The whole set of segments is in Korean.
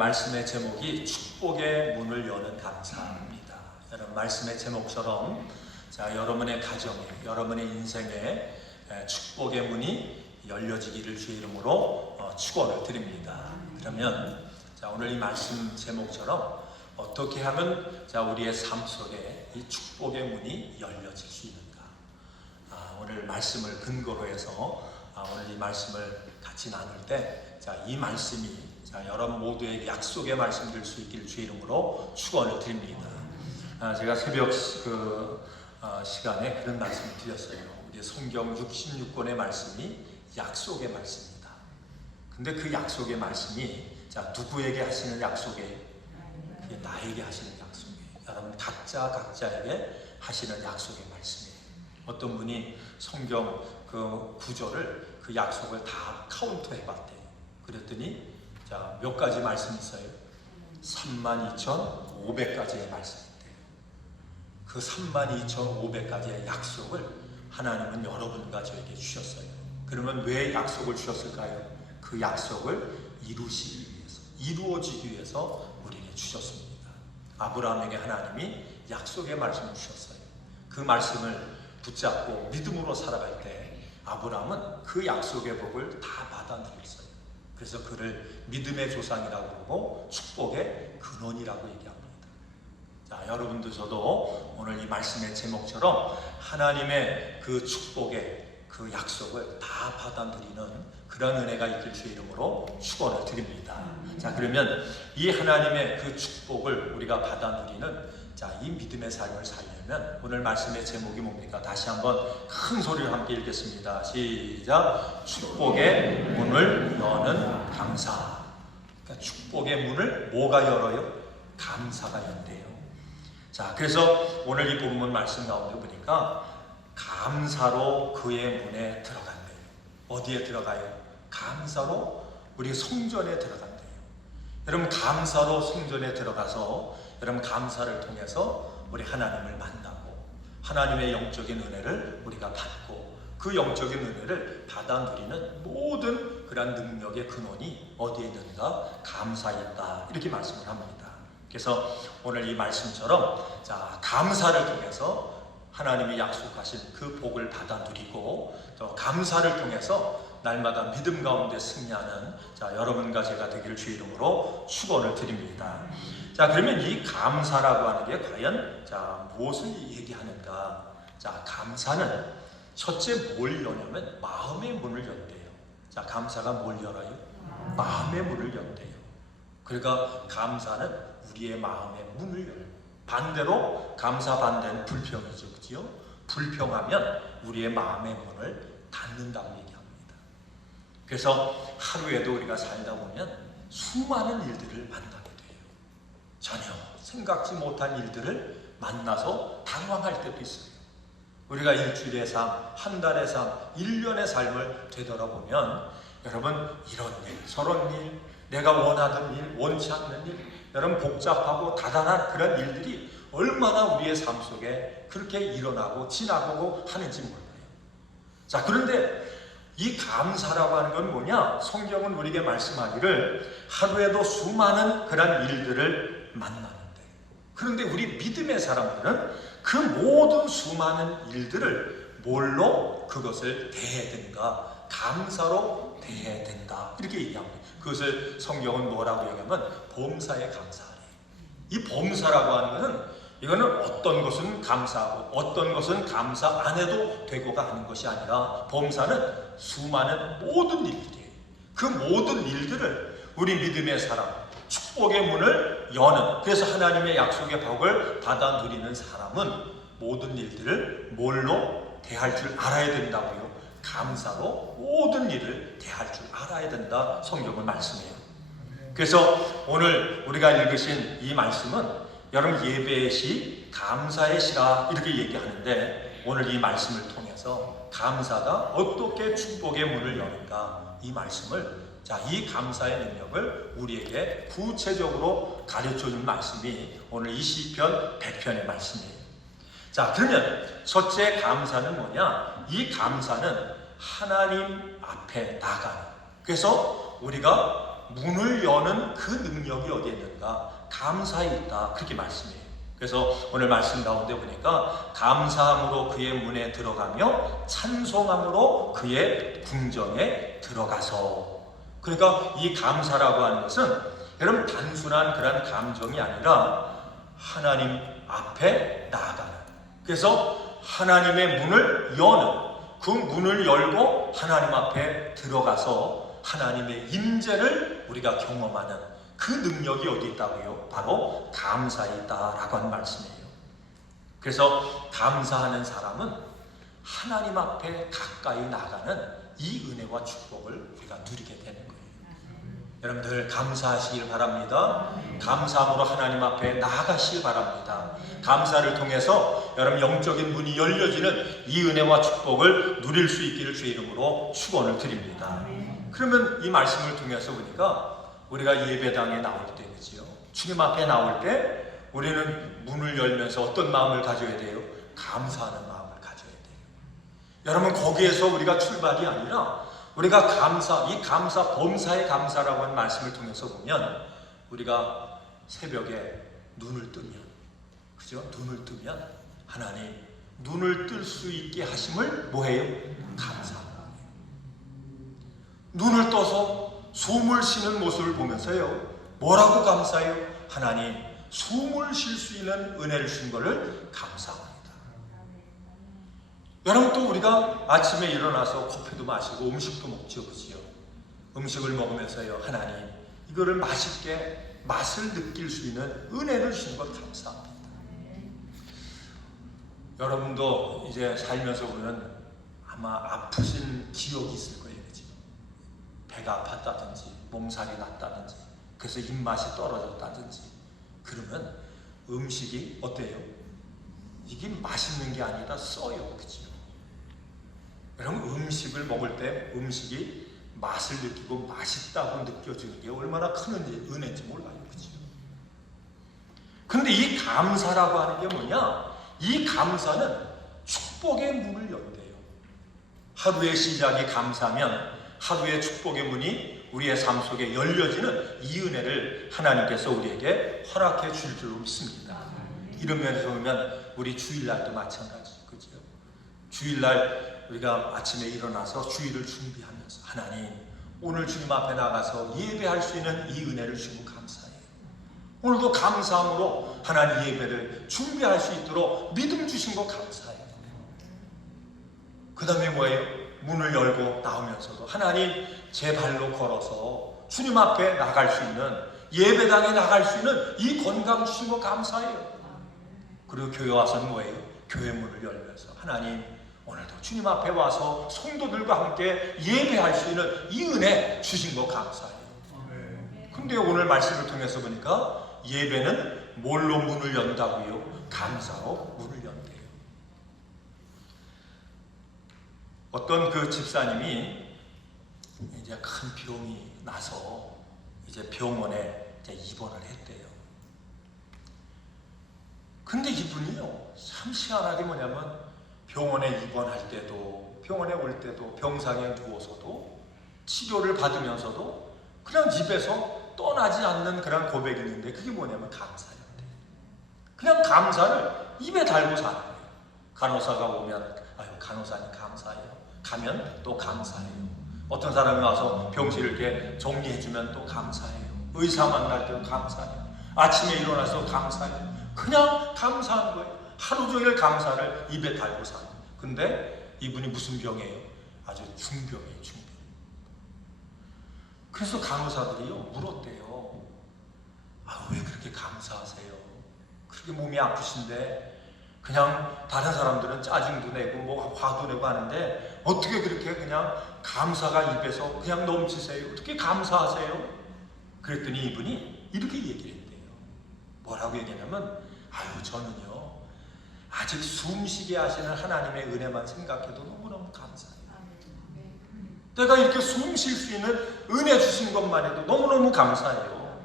말씀의 제목이 축복의 문을 여는 감사입니다. 여러분, 말씀의 제목처럼 여러분의 가정에, 여러분의 인생에 축복의 문이 열려지기를 주의 이름으로 축원을 드립니다. 그러면 오늘 이 말씀 제목처럼 어떻게 하면 우리의 삶 속에 이 축복의 문이 열려질 수 있는가? 오늘 말씀을 근거로 해서 오늘 이 말씀을 같이 나눌 때 이 말씀이 여러분 모두에게 약속의 말씀 될 수 있기를 주의 이름으로 축원을 드립니다. 제가 새벽 시간에 그런 말씀을 드렸어요. 우리 성경 66권의 말씀이 약속의 말씀입니다. 근데 그 약속의 말씀이 누구에게 하시는 약속이에요? 나에게 하시는 약속이에요. 여러분 각자에게 하시는 약속의 말씀이에요. 어떤 분이 성경 그 구절을 그 약속을 다 카운트 해봤대요. 그랬더니 몇 가지 말씀이 있어요? 32,500가지의 말씀인데요. 그 32,500가지의 약속을 하나님은 여러분과 저에게 주셨어요. 그러면 왜 약속을 주셨을까요? 그 약속을 이루시기 위해서, 이루어지기 위해서 우리에게 주셨습니다. 아브라함에게 하나님이 약속의 말씀을 주셨어요. 그 말씀을 붙잡고 믿음으로 살아갈 때 아브라함은 그 약속의 복을 다 받아 누렸어요. 그래서 그를 믿음의 조상이라고 부르고 축복의 근원이라고 얘기합니다. 여러분도 저도 오늘 이 말씀의 제목처럼 하나님의 그 축복의 그 약속을 다 받아 누리는 그런 은혜가 있길 주의 이름으로 축원을 드립니다. 그러면 이 하나님의 그 축복을 우리가 받아 누리는 이 믿음의 삶을 살려면 오늘 말씀의 제목이 뭡니까? 다시 한번 큰 소리로 함께 읽겠습니다. 시작! 축복의 문을 여는 감사. 그러니까 축복의 문을 뭐가 열어요? 감사가 연대요. 그래서 오늘 이 본문 말씀 가운데 보니까 감사로 그의 문에 들어간대요. 어디에 들어가요? 감사로 우리 성전에 들어간대요. 여러분 감사로 성전에 들어가서 여러분 감사를 통해서 우리 하나님을 만나고 하나님의 영적인 은혜를 우리가 받고 그 영적인 은혜를 받아 누리는 모든 그런 능력의 근원이 어디에 있는가? 감사에 있다. 이렇게 말씀을 합니다. 그래서 오늘 이 말씀처럼 감사를 통해서 하나님이 약속하신 그 복을 받아 누리고 또 감사를 통해서 날마다 믿음 가운데 승리하는 여러분과 제가 되기를 주의 이름으로 축원을 드립니다. 그러면 이 감사라고 하는 게 과연 무엇을 얘기하는가? 감사는 첫째 뭘 여냐면 마음의 문을 연대요. 감사가 뭘 열어요? 마음의 문을 연대요. 그러니까 감사는 우리의 마음의 문을 열어요. 반대로 감사 반대는 불평이죠. 그렇죠? 불평하면 우리의 마음의 문을 닫는다고 얘기합니다. 그래서 하루에도 우리가 살다 보면 수많은 일들을 만나게 돼요. 전혀 생각지 못한 일들을 만나서 당황할 때도 있어요. 우리가 일주일의 삶, 한 달의 삶, 1년의 삶을 되돌아보면 여러분 이런 일, 저런 일, 내가 원하던 일, 원치 않는 일, 여러분 복잡하고 다단한 그런 일들이 얼마나 우리의 삶 속에 그렇게 일어나고 지나가고 하는지 몰라요. 그런데 이 감사라고 하는 건 뭐냐? 성경은 우리에게 말씀하기를 하루에도 수많은 그런 일들을 만나는데, 그런데 우리 믿음의 사람들은 그 모든 수많은 일들을 뭘로 그것을 대해야 된다? 감사로 대해야 된다. 이렇게 얘기합니다. 그것을 성경은 뭐라고 얘기하면 범사에 감사하래. 이 범사라고 하는 것은 이거는 어떤 것은 감사하고 어떤 것은 감사 안 해도 되고가 하는 것이 아니라 범사는 수많은 모든 일들이에요. 그 모든 일들을 우리 믿음의 사람, 축복의 문을 여는, 그래서 하나님의 약속의 복을 받아 누리는 사람은 모든 일들을 뭘로 대할 줄 알아야 된다고요? 감사로 모든 일을 대할 줄 알아야 된다. 성경은 말씀해요. 그래서 오늘 우리가 읽으신 이 말씀은 여러분 예배의 시, 감사의 시라 이렇게 얘기하는데 오늘 이 말씀을 통해서 감사가 어떻게 축복의 문을 여는가, 이 말씀을 이 감사의 능력을 우리에게 구체적으로 가르쳐준 말씀이 오늘 이 시편 100편의 말씀이에요. 그러면 첫째 감사는 뭐냐? 이 감사는 하나님 앞에 나가는, 그래서 우리가 문을 여는 그 능력이 어디에 있는가? 감사에 있다. 그렇게 말씀해요. 그래서 오늘 말씀 가운데 보니까 감사함으로 그의 문에 들어가며 찬송함으로 그의 궁정에 들어가서, 그러니까 이 감사라고 하는 것은 여러분 단순한 그런 감정이 아니라 하나님 앞에 나아가는, 그래서 하나님의 문을 여는, 그 문을 열고 하나님 앞에 들어가서 하나님의 임재를 우리가 경험하는 그 능력이 어디 있다고요? 바로 감사에 있다라고 하는 말씀이에요. 그래서 감사하는 사람은 하나님 앞에 가까이 나가는 이 은혜와 축복을 우리가 누리게 되는 거예요. 여러분들 감사하시길 바랍니다. 감사함으로 하나님 앞에 나아가시길 바랍니다. 감사를 통해서 여러분 영적인 문이 열려지는 이 은혜와 축복을 누릴 수 있기를 주의 이름으로 축원을 드립니다. 그러면 이 말씀을 통해서 보니까 우리가 예배당에 나올 때, 그죠? 주님 앞에 나올 때 우리는 문을 열면서 어떤 마음을 가져야 돼요? 감사하는 마음을 가져야 돼요. 여러분 거기에서 우리가 출발이 아니라 우리가 감사, 이 감사, 범사의 감사라고 하는 말씀을 통해서 보면 우리가 새벽에 눈을 뜨면, 그죠? 눈을 뜨면 하나님 눈을 뜰 수 있게 하심을 뭐해요? 감사합니다. 눈을 떠서 숨을 쉬는 모습을 보면서요, 뭐라고 감사해요? 하나님 숨을 쉴 수 있는 은혜를 주신 것을 감사합니다. 여러분 또 우리가 아침에 일어나서 커피도 마시고 음식도 먹죠, 그지요? 음식을 먹으면서요, 하나님 이거를 맛있게 맛을 느낄 수 있는 은혜를 주신 것 감사합니다. 여러분도 이제 살면서 보면 아마 아프신 기억이 있을 거예요. 배가 아팠다든지 몸살이 났다든지 그래서 입맛이 떨어졌다든지, 그러면 음식이 어때요? 이게 맛있는 게 아니라 써요, 그죠? 여러분 음식을 먹을 때 음식이 맛을 느끼고 맛있다고 느껴지는 게 얼마나 큰 은혜인지 몰라요, 그죠? 근데 이 감사라고 하는 게 뭐냐? 이 감사는 축복의 문을 연대요. 하루의 시작이 감사면 하루의 축복의 문이 우리의 삶 속에 열려지는 이 은혜를 하나님께서 우리에게 허락해 줄 줄로 믿습니다. 이런 면에서 보면 우리 주일날도 마찬가지, 그죠? 주일날 우리가 아침에 일어나서 주일을 준비하면서 하나님 오늘 주님 앞에 나가서 예배할 수 있는 이 은혜를 주시고 감사해요. 오늘도 감사함으로 하나님 예배를 준비할 수 있도록 믿음 주신 거 감사해요. 그 다음에 뭐예요? 문을 열고 나오면서도 하나님 제 발로 걸어서 주님 앞에 나갈 수 있는, 예배당에 나갈 수 있는 이 건강 주신 거 감사해요. 그리고 교회 와서는 뭐예요? 교회 문을 열면서 하나님 오늘도 주님 앞에 와서 성도들과 함께 예배할 수 있는 이 은혜 주신 거 감사해요. 근데 오늘 말씀을 통해서 보니까 예배는 뭘로 문을 연다고요? 감사로 문을 연대요. 어떤 그 집사님이 이제 큰 병이 나서 이제 병원에 이제 입원을 했대요. 근데 이분이요, 참 희한하게 뭐냐면 병원에 입원할 때도, 병원에 올 때도, 병상에 누워서도, 치료를 받으면서도 그냥 집에서 떠나지 않는 그런 고백이 있는데, 그게 뭐냐면 감사였대요. 그냥 감사를 입에 달고 사는 거예요. 간호사가 오면 아유 간호사님 감사해요. 가면 또 감사해요. 어떤 사람이 와서 병실을 이렇게 정리해주면 또 감사해요. 의사 만날 때도 감사해요. 아침에 일어나서 감사해요. 그냥 감사한 거예요. 하루 종일 감사를 입에 달고 사는. 근데 이분이 무슨 병이에요? 아주 중병이에요, 중병. 그래서 간호사들이요 물었대요. 아, 왜 그렇게 감사하세요? 그렇게 몸이 아프신데 그냥 다른 사람들은 짜증도 내고 뭐 화도 내고 하는데 어떻게 그렇게 그냥 감사가 입에서 그냥 넘치세요? 어떻게 감사하세요? 그랬더니 이분이 이렇게 얘기했대요. 뭐라고 얘기하냐면 아유 저는요 아직 숨쉬게 하시는 하나님의 은혜만 생각해도 너무너무 감사해요. 내가 이렇게 숨 쉴 수 있는 은혜 주신 것만 해도 너무너무 감사해요.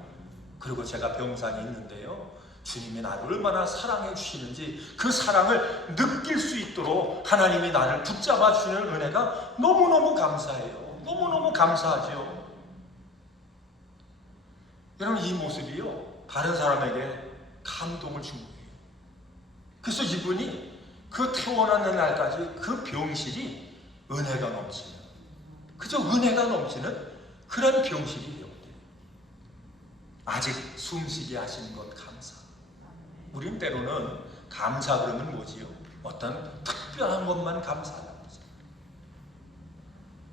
그리고 제가 병상에 있는데요, 주님이 나를 얼마나 사랑해 주시는지 그 사랑을 느낄 수 있도록 하나님이 나를 붙잡아 주시는 은혜가 너무너무 감사해요. 너무너무 감사하죠. 여러분 이 모습이요 다른 사람에게 감동을 준 거예요. 그래서 이분이 그 태어나는 날까지 그 병실이 은혜가 넘치는, 그저 은혜가 넘치는 그런 병실이에요. 아직 숨쉬게 하시는 것 감사. 우린 때로는 감사 그러면 뭐지요? 어떤 특별한 것만 감사하는 거죠.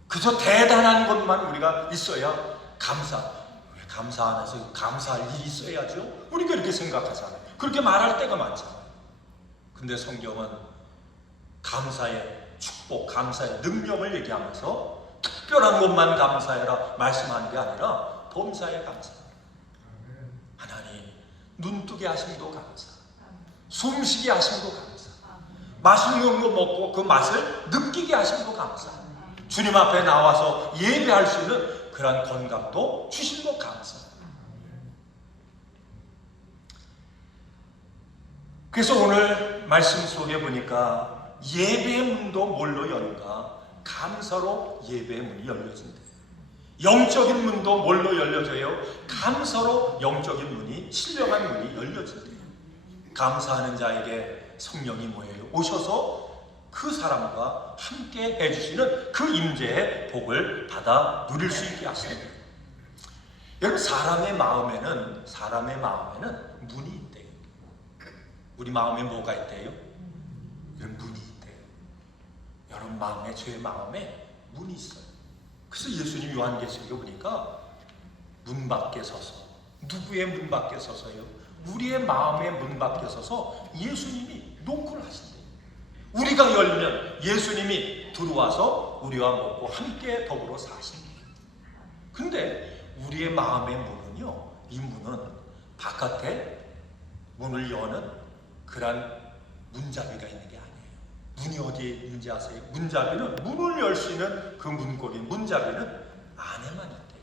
그저 대단한 것만 우리가 있어야 감사. 감사 안 해서 감사할 일이 있어야죠. 우리가 이렇게 생각하잖아요. 그렇게 말할 때가 많잖아요. 근데 성경은 감사의 축복, 감사의 능력을 얘기하면서 특별한 것만 감사해라 말씀하는 게 아니라 범사에 감사. 하나님 눈뜨게 하심도 감사, 숨쉬게 하심도 감사, 맛있는 거 먹고 그 맛을 느끼게 하심도 감사, 주님 앞에 나와서 예배할 수 있는 그러한 건강도 주신 것 감사. 그래서 오늘 말씀 속에 보니까 예배의 문도 뭘로 여는가? 감사로 예배의 문이 열려진대요. 영적인 문도 뭘로 열려져요? 감사로 영적인 문이, 신령한 문이 열려진대요. 감사하는 자에게 성령이 뭐예요? 오셔서 그 사람과 함께 해주시는 그 임재의 복을 받아 누릴 수 있게 하십니다. 여러분 사람의 마음에는 문이 있대요. 우리 마음에 뭐가 있대요? 이런 문이 있대요. 여러분 마음에, 제 마음에 문이 있어요. 그래서 예수님 요한계시록에 보니까 문 밖에 서서, 누구의 문 밖에 서서요? 우리의 마음의 문 밖에 서서 예수님이 노크를 하신대요. 우리가 열면 예수님이 들어와서 우리와 먹고 함께 더불어 사십니다. 근데 우리의 마음의 문은요, 이 문은 바깥에 문을 여는 그런 문잡이가 있는 게 아니에요. 문이 어디에 있는지 아세요? 문잡이는 문을 열 수 있는 그 문고리, 문잡이는 안에만 있대요.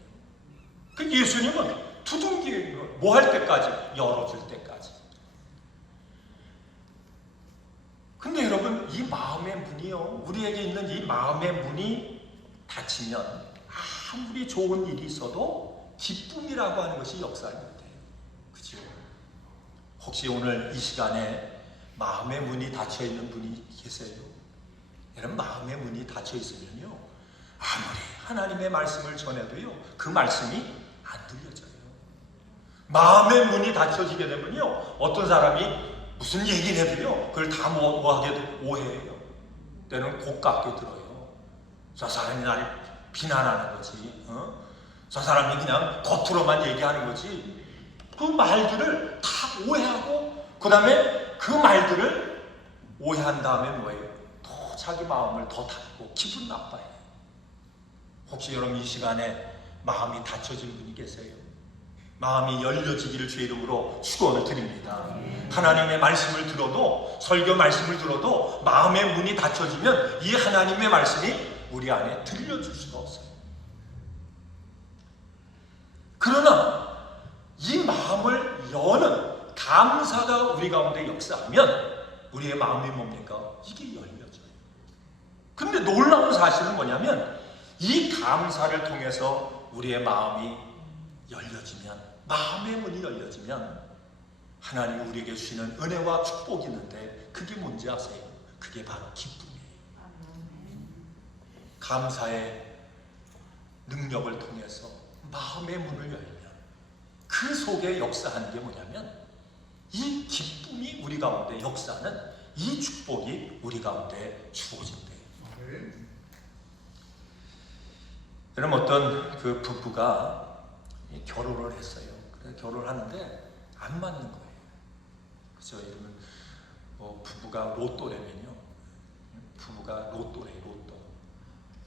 그 예수님은 두둥기 뭐 할 때까지? 열어줄 때까지. 근데 여러분 이 마음의 문이요, 우리에게 있는 이 마음의 문이 닫히면 아무리 좋은 일이 있어도 기쁨이라고 하는 것이 역사를 못해요. 그죠? 혹시 오늘 이 시간에 마음의 문이 닫혀 있는 분이 계세요? 여러분 마음의 문이 닫혀 있으면요, 아무리 하나님의 말씀을 전해도요 그 말씀이 안 들려져요. 마음의 문이 닫혀지게 되면요, 어떤 사람이 무슨 얘기를 해도요 그걸 다 뭐하게 오해해요. 때는 고깝게 들어요. 저 사람이 나를 비난하는 거지, 저 사람이 그냥 겉으로만 얘기하는 거지. 그 말들을 다 오해하고 그 다음에 그 말들을 오해한 다음에 뭐예요? 더 자기 마음을 더 닫고 기분 나빠요. 혹시 여러분 이 시간에 마음이 닫혀진 분이 계세요? 마음이 열려지기를 주의 이름으로 축원을 드립니다. 하나님의 말씀을 들어도, 설교 말씀을 들어도 마음의 문이 닫혀지면 이 하나님의 말씀이 우리 안에 들려줄 수가 없어요. 그러나 이 마음을 여는 감사가 우리 가운데 역사하면 우리의 마음이 뭡니까? 이게 열려져요. 근데 놀라운 사실은 뭐냐면 이 감사를 통해서 우리의 마음이 열려지면, 마음의 문이 열려지면 하나님이 우리에게 주시는 은혜와 축복이 있는데 그게 뭔지 아세요? 그게 바로 기쁨이에요. 감사의 능력을 통해서 마음의 문을 열면 그 속에 역사하는 게 뭐냐면 이 기쁨이 우리 가운데 역사하는 이 축복이 우리 가운데 주어진대요. 여러분 어떤 그 부부가 결혼을 했어요. 그래서 결혼을 하는데 안 맞는 거예요. 그죠? 이러면 뭐 부부가 로또라면요, 부부가 로또래요, 로또.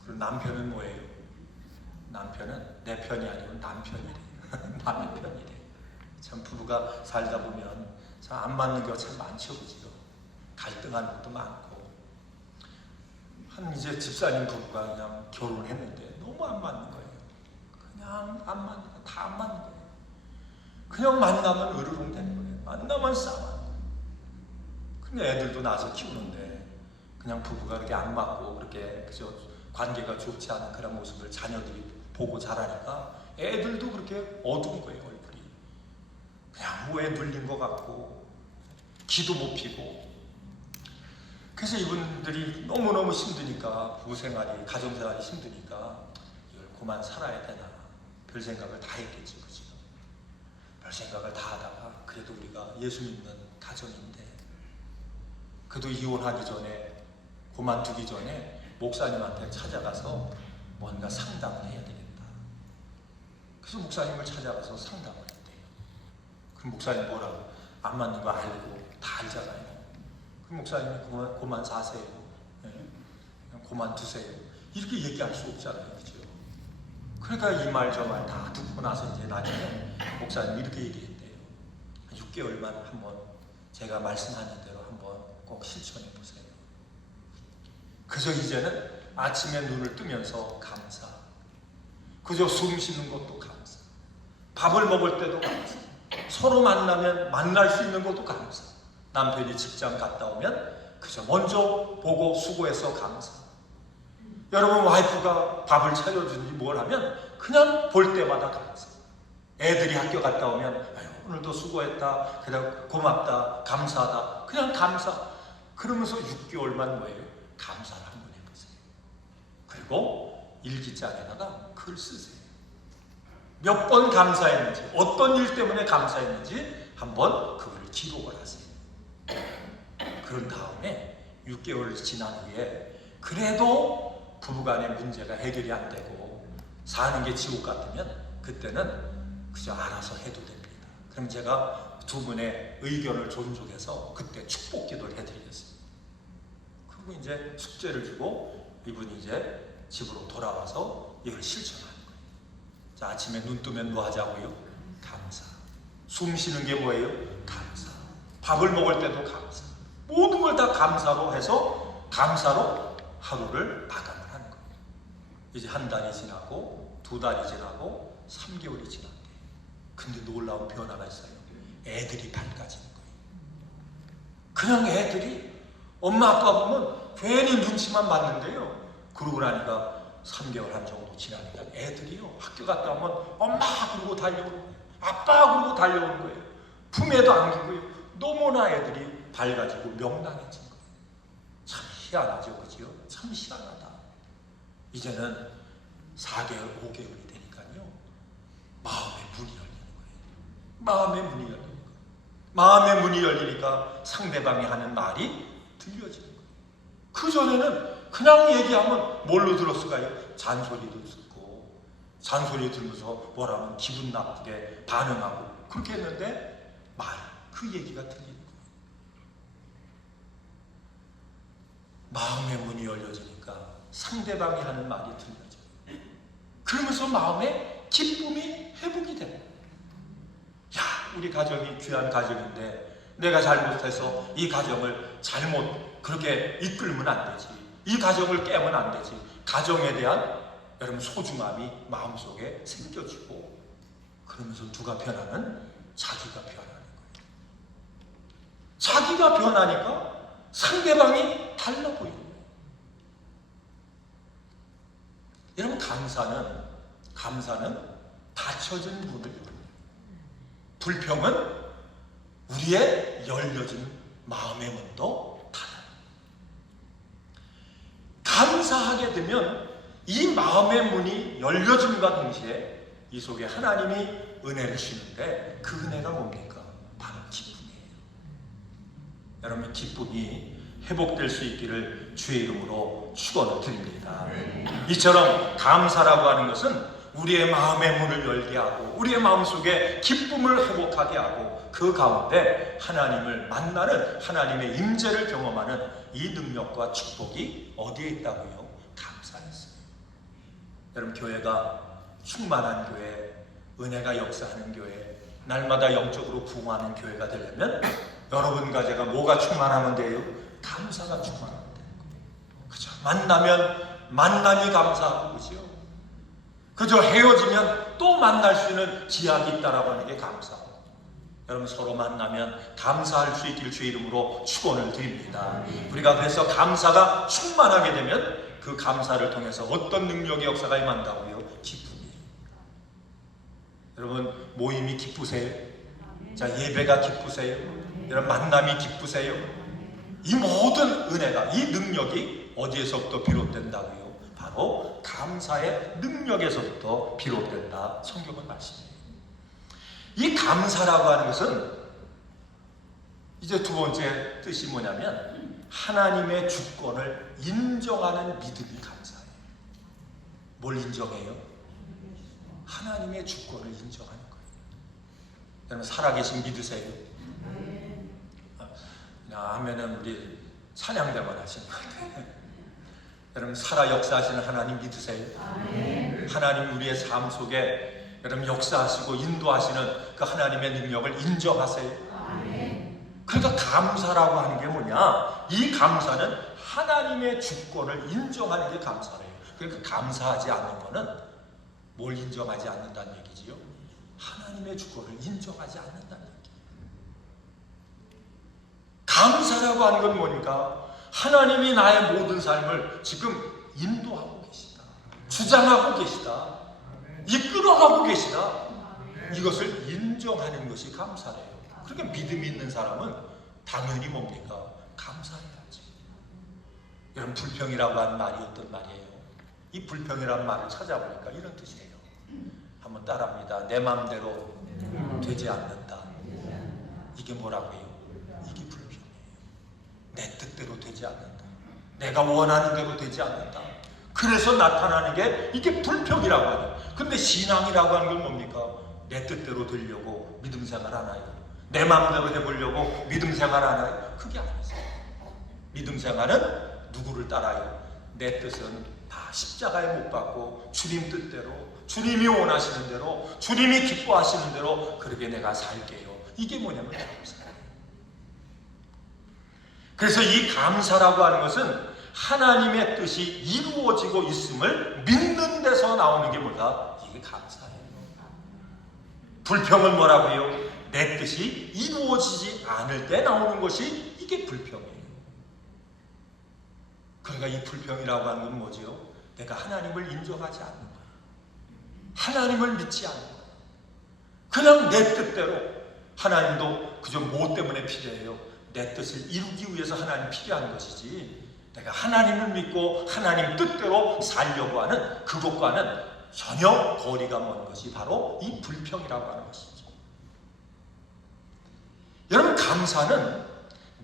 그리고 남편은 뭐예요? 남편은 내 편이 아니고 남편이래. 남의 편이래. 참 부부가 살다 보면 참 안 맞는 게 참 많죠, 그죠? 갈등하는 것도 많고. 한 이제 집사님 부부가 그냥 결혼을 했는데 너무 안 맞는 거예요. 그냥 안 맞는 거, 다 안 맞는 거예요. 그냥 만나면 으르렁 되는 거예요. 만나면 싸워하는 거예요. 근데 애들도 낳아서 키우는데 그냥 부부가 그렇게 안 맞고 그렇게 그저 관계가 좋지 않은 그런 모습을 자녀들이 보고 자라니까 애들도 그렇게 어두운 거예요, 얼굴이. 그냥 뭐에 눌린 것 같고 기도 못 피고. 그래서 이분들이 너무너무 힘드니까, 부부생활이, 가정생활이 힘드니까 이걸 그만 살아야 되나 별 생각을 다 했겠지. 그죠? 별 생각을 다 하다가 그래도 우리가 예수 믿는 가정인데, 그래도 이혼하기 전에, 그만두기 전에 목사님한테 찾아가서 뭔가 상담을 해야 되겠다. 그래서 목사님을 찾아가서 상담을 했대요. 그럼 목사님 뭐라고? 안 맞는 거 알고 다 알잖아요. 그럼 목사님이 그만 사세요. 네? 그냥 그만두세요. 이렇게 얘기할 수 없잖아요. 그죠? 그러니까 이 말 저 말 다 듣고 나서 이제 나중에 목사님이 이렇게 얘기했대요. 6개월만 한번 제가 말씀하는 대로 한번 꼭 실천해 보세요. 그저 이제는 아침에 눈을 뜨면서 감사, 그저 숨 쉬는 것도 감사, 밥을 먹을 때도 감사, 서로 만나면 만날 수 있는 것도 감사, 남편이 직장 갔다 오면 그저 먼저 보고 수고해서 감사. 여러분 와이프가 밥을 차려주든지 뭘 하면 그냥 볼 때마다 감사. 애들이 학교 갔다 오면 아유, 오늘도 수고했다, 그냥 고맙다, 감사하다, 그냥 감사. 그러면서 6개월만 뭐예요? 감사를 한번 해보세요. 그리고 일기장에다가 글 쓰세요. 몇 번 감사했는지, 어떤 일 때문에 감사했는지 한번 그걸 기록을 하세요. 그런 다음에 6개월이 지난 후에 그래도 부부간의 문제가 해결이 안 되고 사는 게 지옥 같으면 그때는 그저 알아서 해도 됩니다. 그럼 제가 두 분의 의견을 존중해서 그때 축복 기도를 해드리겠습니다. 그리고 이제 숙제를 주고 이분이 이제 집으로 돌아와서 이걸 실천하는 거예요. 자, 아침에 눈 뜨면 뭐 하자고요? 감사. 숨 쉬는 게 뭐예요? 감사. 밥을 먹을 때도 감사. 모든 걸 다 감사로 해서 감사로 하루를 마감을 하는 거예요. 이제 한 달이 지나고 2달이 지나고 3개월이 지났대요. 근데 놀라운 변화가 있어요. 애들이 밝아지는 거예요. 그냥 애들이 엄마 아빠 보면 괜히 눈치만 봤는데요. 그러고 나니까 3개월 한 정도 지나니까 애들이요, 학교 갔다 오면 엄마 그러고 달려오는 거예요. 아빠 그러고 달려오는 거예요. 품에도 안기고요. 너무나 애들이 밝아지고 명랑해진 거예요. 참 희한하죠, 그죠? 참 희한하다. 이제는 4개월, 5개월이 되니까요, 마음의 문이 열리는 거예요. 마음의 문이 열리는 거예요. 마음의 문이 열리니까 상대방이 하는 말이 들려지는 거예요. 그전에는 그냥 얘기하면 뭘로 들었을까요? 잔소리도 듣고, 잔소리 들으면서 뭐라면 기분 나쁘게 반응하고 그렇게 했는데 그 얘기가 들리는 거예요. 마음의 문이 열려지니까 상대방이 하는 말이 들려져요. 그러면서 마음에 기쁨이 회복이 돼요. 야, 우리 가정이 귀한 가정인데 내가 잘못해서 이 가정을 잘못 그렇게 이끌면 안 되지. 이 가정을 깨면 안 되지. 가정에 대한 여러분 소중함이 마음속에 생겨지고, 그러면서 누가 변하는? 자기가 변하는 거예요. 자기가 변하니까 상대방이 달라 보이는 거예요. 여러분 감사는 닫혀진 문을 열어요. 불평은 우리의 열려진 마음의 문도 닫아요. 감사하게 되면 이 마음의 문이 열려짐과 동시에 이 속에 하나님이 은혜를 주시는데, 그 은혜가 뭡니까? 바로 기쁨이에요. 여러분, 기쁨이 회복될 수 있기를 주의 이름으로 축원을 드립니다. 이처럼 감사라고 하는 것은 우리의 마음의 문을 열게 하고 우리의 마음속에 기쁨을 회복하게 하고 그 가운데 하나님을 만나는, 하나님의 임재를 경험하는 이 능력과 축복이 어디에 있다고요? 감사에 있어요. 여러분, 교회가 충만한 교회, 은혜가 역사하는 교회, 날마다 영적으로 부흥하는 교회가 되려면 여러분과 제가 뭐가 충만하면 돼요? 감사가 충만하면 돼요. 그죠? 만나면 만남이 감사하고, 그죠? 그저 헤어지면 또 만날 수 있는 지약이 있다라고 하는 게 감사하고, 여러분 서로 만나면 감사할 수 있기를 주의 이름으로 축원을 드립니다. 우리가 그래서 감사가 충만하게 되면 그 감사를 통해서 어떤 능력의 역사가 임한다고요? 기쁨이. 여러분 모임이 기쁘세요? 자, 예배가 기쁘세요? 여러분, 만남이 기쁘세요? 이 모든 은혜가, 이 능력이 어디에서부터 비롯된다고요? 바로 감사의 능력에서부터 비롯된다, 성경은 말씀해요. 이 감사라고 하는 것은 이제 두 번째 뜻이 뭐냐면 하나님의 주권을 인정하는 믿음이 감사해요. 뭘 인정해요? 하나님의 주권을 인정하는 거예요. 여러분, 살아계신 믿으세요? 하면은 우리 찬양대만 하시는 것 같아요. 여러분, 살아 역사하시는 하나님 믿으세요? 하나님 우리의 삶 속에 여러분 역사하시고 인도하시는 그 하나님의 능력을 인정하세요? 그러니까 감사라고 하는 게 뭐냐? 이 감사는 하나님의 주권을 인정하는 게 감사래요. 그러니까 감사하지 않는 거는 뭘 인정하지 않는다는 얘기지요? 하나님의 주권을 인정하지 않는다는 얘기예요. 감사라고 하는 건 뭐니까? 하나님이 나의 모든 삶을 지금 인도하고 계시다, 주장하고 계시다, 이끌어가고 계시다, 이것을 인정하는 것이 감사래요. 그러니까 믿음이 있는 사람은 당연히 뭡니까? 감사해야지. 여러분, 불평이라고 하는 말이 어떤 말이에요? 이 불평이라는 말을 찾아보니까 이런 뜻이에요. 한번 따라합니다. 내 마음대로 되지 않는다. 이게 뭐라고 해요? 이게 불평이에요. 내 뜻대로 되지 않는다. 내가 원하는 대로 되지 않는다. 그래서 나타나는 게 이게 불평이라고 하는. 근데 신앙이라고 하는 건 뭡니까? 내 뜻대로 되려고 믿음 생활 하나요? 내 마음대로 해보려고 믿음 생활 하나요? 그게 아니세요. 믿음 생활은 누구를 따라요? 내 뜻은 다 십자가에 못 박고 주님 뜻대로, 주님이 원하시는 대로, 주님이 기뻐하시는 대로 그렇게 내가 살게요. 이게 뭐냐면 감사예요. 그래서 이 감사라고 하는 것은 하나님의 뜻이 이루어지고 있음을 믿는 데서 나오는 게 뭐다? 이게 감사예요. 불평은 뭐라고요? 내 뜻이 이루어지지 않을 때 나오는 것이 이게 불평이에요. 그러니까 이 불평이라고 하는 건 뭐지요? 내가 하나님을 인정하지 않는 거예요. 하나님을 믿지 않는 거예요. 그냥 내 뜻대로. 하나님도 그저 뭐 때문에 필요해요? 내 뜻을 이루기 위해서 하나님 필요한 것이지, 내가 하나님을 믿고 하나님 뜻대로 살려고 하는 그것과는 전혀 거리가 먼 것이 바로 이 불평이라고 하는 것이죠. 여러분, 감사는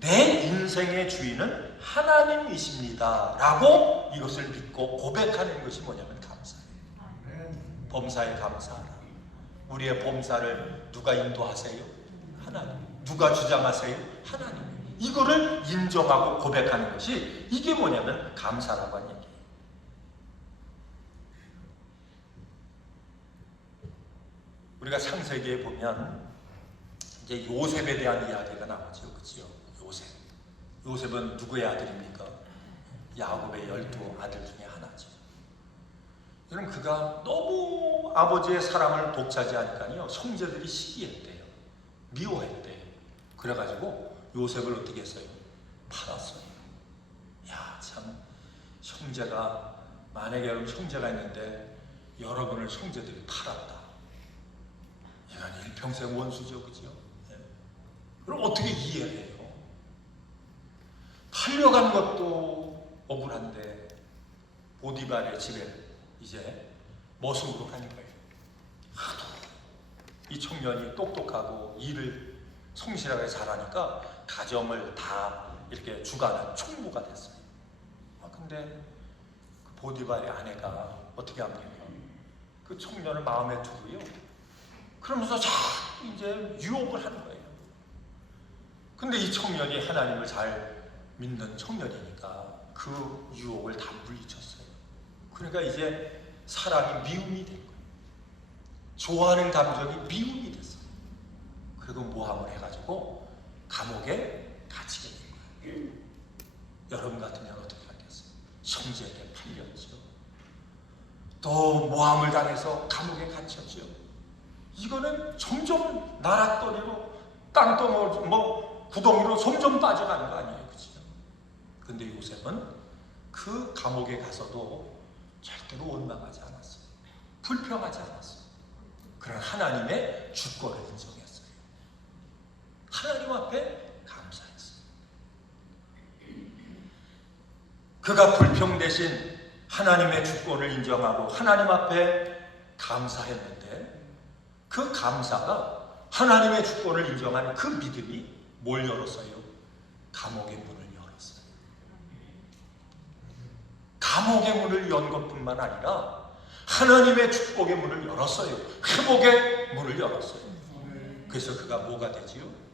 내 인생의 주인은 하나님이십니다 라고 이것을 믿고 고백하는 것이 뭐냐면 감사예요. 범사에 감사하라. 우리의 범사를 누가 인도하세요? 하나님. 누가 주장하세요? 하나님. 이거를 인정하고 고백하는 것이 이게 뭐냐면 감사라고 하는 얘기예요. 우리가 창세기에 보면 이제 요셉에 대한 이야기가 나오죠. 그렇죠? 요셉은 누구의 아들입니까? 야곱의 12아들 중에 하나죠. 여러분, 그가 너무 아버지의 사랑을 독차지하니까요, 형제들이 시기했대요. 미워했대요. 그래가지고 요셉을 어떻게 했어요? 팔았어요. 야, 참, 형제가, 만약에 여러분 형제가 있는데 여러분을 형제들이 팔았다. 이건 일평생 원수죠. 그죠? 네. 그럼 어떻게 이해를 해요? 팔려간 것도 억울한데 보디발의 집에 이제 머슴으로 가는 거예요. 하도 이 청년이 똑똑하고 일을 성실하게 잘하니까 가정을 다 이렇게 주관한 총무가 됐어요. 근데 그 보디발의 아내가 어떻게 합니까? 그 청년을 마음에 두고요, 그러면서 자꾸 이제 유혹을 하는 거예요. 근데 이 청년이 하나님을 잘 믿는 청년이니까 그 유혹을 다 물리쳤어요. 그러니까 이제 사랑이 미움이 된 거예요. 좋아하는 감정이 미움이 됐어요. 그리고 모함을 해가지고 감옥에 갇히게 된 거예요. 여러분 같으면 어떻게 하겠어요? 형제에게 팔렸죠. 또 모함을 당해서 감옥에 갇혔죠. 이거는 점점 나랏더리로 땅덩어리 구덩이로 점점 빠져가는 거 아니에요? 그렇죠? 근데 요셉은 그 감옥에 가서도 절대로 원망하지 않았어요. 불평하지 않았어요. 그런 하나님의 주권을 인정했어요. 하나님 앞에 감사했어요. 그가 불평 대신 하나님의 주권을 인정하고 하나님 앞에 감사했는데, 그 감사가 하나님의 주권을 인정하는 그 믿음이 뭘 열었어요? 감옥의 문을 열었어요. 감옥의 문을 연 것뿐만 아니라 하나님의 축복의 문을 열었어요. 회복의 문을 열었어요. 그래서 그가 뭐가 되지요?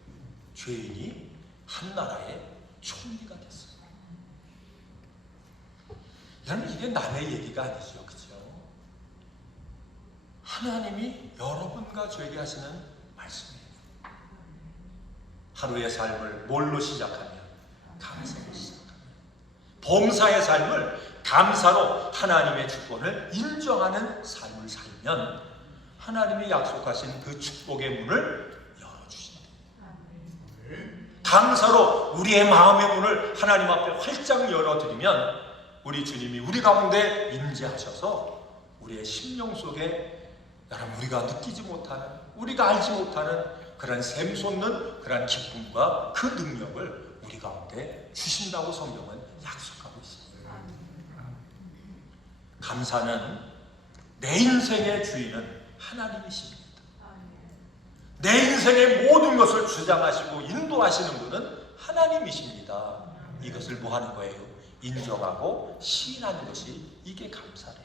죄인이 한 나라의 총리가 됐어요. 여러분, 이게 남의 얘기가 아니죠, 그죠? 하나님이 여러분과 저에게 하시는 말씀이에요. 하루의 삶을 뭘로 시작하면? 감사로 시작하면. 범사의 삶을 감사로 하나님의 주권을 인정하는 삶을 살면 하나님이 약속하신 그 축복의 문을 열어주신다. 감사로 우리의 마음의 문을 하나님 앞에 활짝 열어드리면 우리 주님이 우리 가운데 임재하셔서 우리의 심령 속에 여러분, 우리가 느끼지 못하는, 우리가 알지 못하는 그런 샘솟는 그런 기쁨과 그 능력을 우리 가운데 주신다고 성경은 약속하고 있습니다. 감사는 내 인생의 주인은 하나님이십니다. 내 인생의 모든 것을 주장하시고 인도하시는 분은 하나님이십니다. 이것을 뭐 하는 거예요? 인정하고 시인하는 것이 이게 감사래요.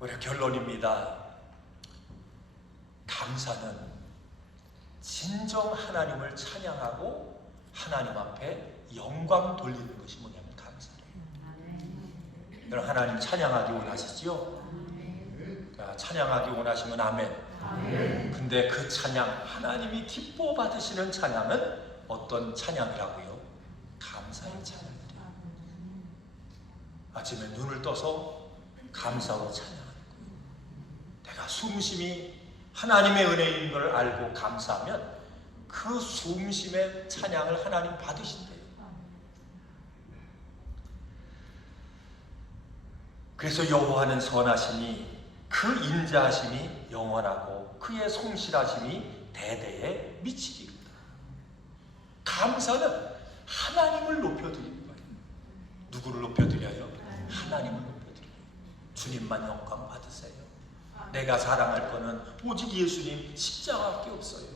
우리 결론입니다. 감사는 진정 하나님을 찬양하고 하나님 앞에 영광 돌리는 것이 뭐냐면 감사래요. 여러분, 하나님 찬양하기 원하시죠? 찬양하기 원하시면 아멘. 근데 그 찬양, 하나님이 기뻐 받으시는 찬양은 어떤 찬양이라고요? 감사의 찬양이래요. 아침에 눈을 떠서 감사로 찬양하는 거예요. 내가 숨심이 하나님의 은혜인 걸 알고 감사하면 그 숨심의 찬양을 하나님 받으신대요. 그래서 여호와는 선하시니 그 인자하심이 영원하고 그의 성실하심이 대대에 미치리로다. 감사는 하나님을 높여드리는 거예요. 누구를 높여드려요? 하나님을 높여드려요. 주님만 영광 받으세요. 내가 자랑할 거는 오직 예수님 십자가밖에 없어요.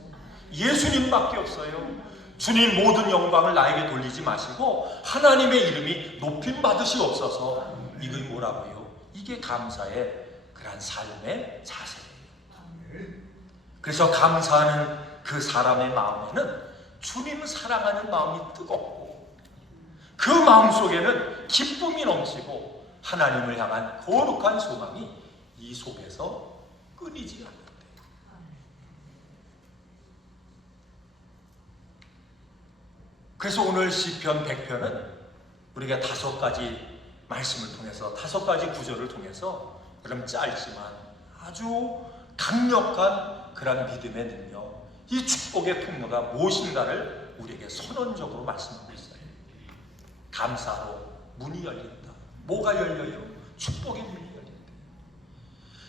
예수님밖에 없어요. 주님 모든 영광을 나에게 돌리지 마시고 하나님의 이름이 높임 받으시옵소서. 이게 뭐라고요? 이게 감사의 그런 삶의 자세예요. 그래서 감사하는 그 사람의 마음에는 주님 사랑하는 마음이 뜨겁고 그 마음 속에는 기쁨이 넘치고 하나님을 향한 거룩한 소망이 이 속에서 끊이지 않는데, 그래서 오늘 시편 100편은 우리가 5가지 말씀을 통해서 5가지 구절을 통해서 그럼 짧지만 아주 강력한 그런 믿음의 능력, 이 축복의 통로가 무엇인가를 우리에게 선언적으로 말씀하고 있어요. 감사로 문이 열린다. 뭐가 열려요? 축복의 문이 열린다.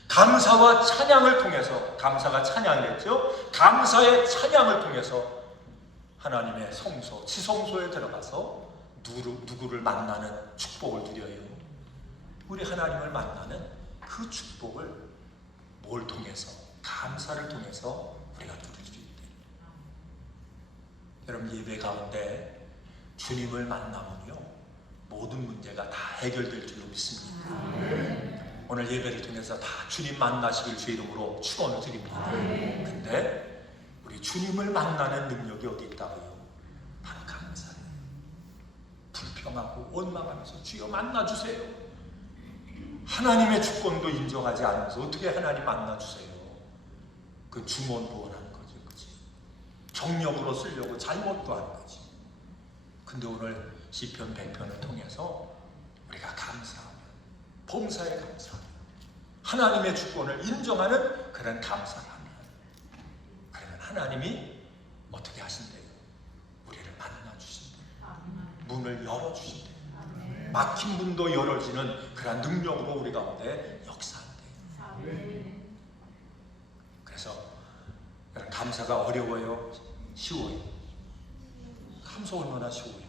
감사와 찬양을 통해서, 감사가 찬양이겠죠? 감사의 찬양을 통해서 하나님의 성소, 지성소에 들어가서 누구를 만나는 축복을 누려요. 우리 하나님을 만나는 그 축복을 뭘 통해서? 감사를 통해서 우리가 누릴 수 있대요. 여러분, 예배 가운데 주님을 만나면요, 모든 문제가 다 해결될 줄로 믿습니다. 오늘 예배를 통해서 다 주님 만나시길 주 이름으로 축원을 드립니다. 근데 우리 주님을 만나는 능력이 어디 있다고요? 바로 감사예요. 불평하고 원망하면서 주여 만나주세요. 하나님의 주권도 인정하지 않으면서 어떻게 하나님 만나주세요? 그 중언부언 하는 거죠. 그치? 정력으로 쓰려고 잘못도 하는 거지. 근데 오늘 시편 100편을 통해서 우리가 감사하면, 범사에 감사하면, 하나님의 주권을 인정하는 그런 감사를 하면, 그러면 하나님이 어떻게 하신대요? 우리를 만나주신대요. 문을 열어주신대요. 막힌 문도 열어지는 그런 능력으로 우리 가운데 역사한대요. 그래서 감사가 어려워요? 쉬워요? 감사 얼마나 쉬워요?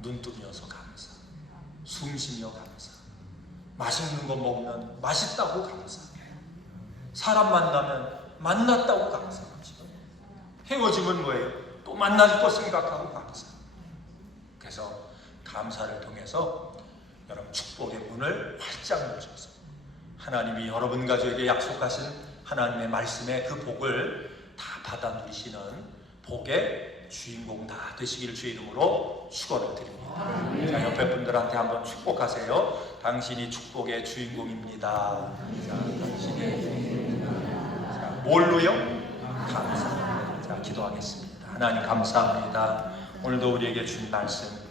눈뜨면서 감사, 숨쉬며 감사, 맛있는 거 먹으면 맛있다고 감사, 사람 만나면 만났다고 감사하죠. 헤어지면 뭐예요? 또 만날 거 생각하고 감사. 그래서 감사를 통해서 여러분 축복의 문을 활짝 열어서 하나님이 여러분 가족에게 약속하신 하나님의 말씀의 그 복을 다 받아 누리시는 복의 주인공 다 되시기를 주의 이름으로 축원을 드립니다. 자, 옆에 분들한테 한번 축복하세요. 당신이 축복의 주인공입니다. 자, 뭘로요? 감사. 자, 기도하겠습니다. 하나님 감사합니다. 오늘도 우리에게 준 말씀